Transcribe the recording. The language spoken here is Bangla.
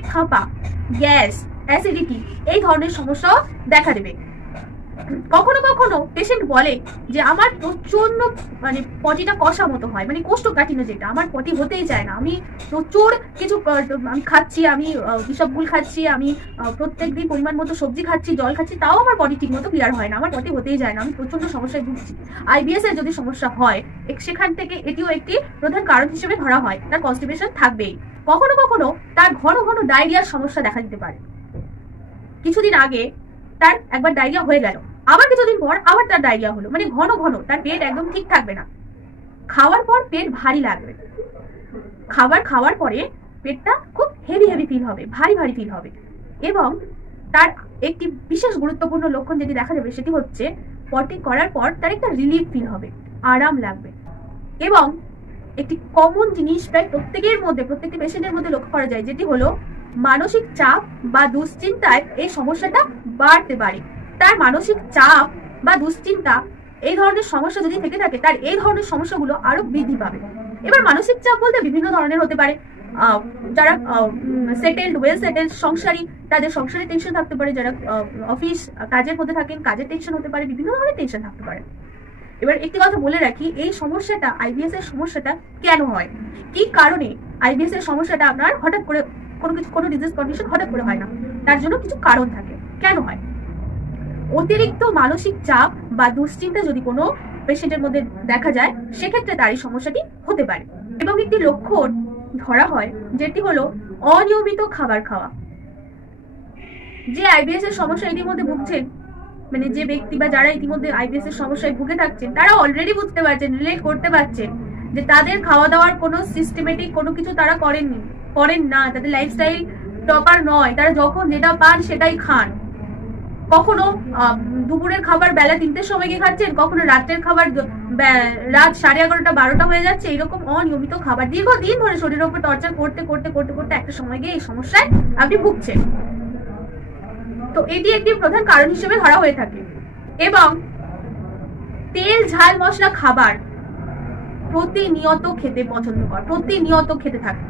পেট ফাঁপা, গ্যাস, অ্যাসিডিটি এই ধরনের সমস্যাও দেখা দেবে। কখনো কখনো পেশেন্ট বলে যে আমার প্রচন্ড পটিটা কষা মতো হয়, কোষ্ঠকাঠিন্য, যেটা আমার পটি হতেই চায় না, আমি প্রচুর কিছু আমি খাচ্ছি, আমি বিষবগুল খাচ্ছি, আমি প্রত্যেকদিন পরিমাণ মতো সবজি খাচ্ছি, জল খাচ্ছি, তাও আমার পটি ঠিক মতো ক্লিয়ার হয় না, আমার পটি হতেই যায় না, আমি প্রচন্ড সমস্যায় ভুগছি। আইবিএস এর যদি সমস্যা হয় সেখান থেকে এটিও একটি প্রধান কারণ হিসেবে ধরা হয়, তার কনস্টিপেশন থাকবেই। কখনো কখনো তার ঘন ঘন ডায়রিয়ার সমস্যা দেখা দিতে পারে। কিছুদিন আগে তার একবার ডায়রিয়া হয়ে গেল, আবার কিছুদিন পর আবার তার ডায়রিয়া হলো, ঘন ঘন তার পেট একদম ঠিক থাকবে না, খাওয়ার পর পেট ভারী লাগবে, খাবার খাওয়ার পরে পেটটা খুব হেভি হেভি ফিল হবে, ভারী ভারী ফিল হবে। এবং তার একটি বিশেষ গুরুত্বপূর্ণ লক্ষণ যেটি দেখা যাবে সেটি হচ্ছে পটি করার পর তার একটা রিলিফ ফিল হবে, আরাম লাগবে। এবং একটি কমন জিনিস প্রায় প্রত্যেকটি পেশেন্টের মধ্যে লক্ষ্য করা যায়, যেটি হলো মানসিক চাপ বা দুশ্চিন্তায় এই সমস্যাটা বাড়তে পারে। তার মানসিক চাপ বা দুশ্চিন্তা এই ধরনের সমস্যা যদি থেকে থাকে, তার এই ধরনের সমস্যাগুলো আরো বৃদ্ধি পাবে। এবার মানসিক চাপ বলতে বিভিন্ন ধরনের হতে পারে। যারা ওয়েল সেটেলড সংসারী, তাদের সংসারের টেনশন থাকতে পারে। যারা অফিস কাজের মধ্যে থাকেন, কাজের টেনশন হতে পারে, বিভিন্ন ধরনের টেনশন থাকতে পারে। এবার একটি কথা বলে রাখি, এই সমস্যাটা, আইবিএস এর সমস্যাটা কেন হয়, কি কারণে আইবিএস এর সমস্যাটা আপনার হঠাৎ করে কোনো ডিজিজ কন্ডিশন হঠাৎ করে হয় না, তার জন্য কিছু কারণ থাকে। কেন হয়? অতিরিক্ত মানসিক চাপ বা দুশ্চিন্তা যদি কোনো পেশেন্টের মধ্যে দেখা যায়, সেক্ষেত্রে তার এই সমস্যাটি হতে পারে। এবং একটি লক্ষণ ধরা হয় যেটি হলো অনিয়মিত খাবার খাওয়া। যে আইবিএস এর সমস্যা ইতিমধ্যে ভুগছেন, যে ব্যক্তি বা যারা ইতিমধ্যে আইবিএস এর সমস্যায় ভুগে থাকছেন, তারা অলরেডি বুঝতে পারছেন, রিলেট করতে পারছেন যে তাদের খাওয়া দাওয়ার কোনো সিস্টেমেটিক কোনো কিছু তারা করেন না, তাদের লাইফস্টাইল প্রপার নয়, তারা যখন যেটা পান সেটাই খান। কখনো দুপুরের খাবার বেলা 3টের সময় গিয়ে খাচ্ছেন, কখনো রাতের খাবার রাত 11:30 12টা হয়ে যাচ্ছে। এরকম অনিয়মিত খাবার দীর্ঘদিন ধরে শরীরের উপর টর্চার করতে করতে করতে করতে একটা সময় গিয়ে এই সমস্যায় আপনি ভুগছেন। তো এটি একটি প্রধান কারণ হিসেবে ধরা হয়ে থাকে। এবং তেল ঝাল মশলা খাবার প্রতিনিয়ত খেতে পছন্দ করে, প্রতিনিয়ত খেতে থাকে।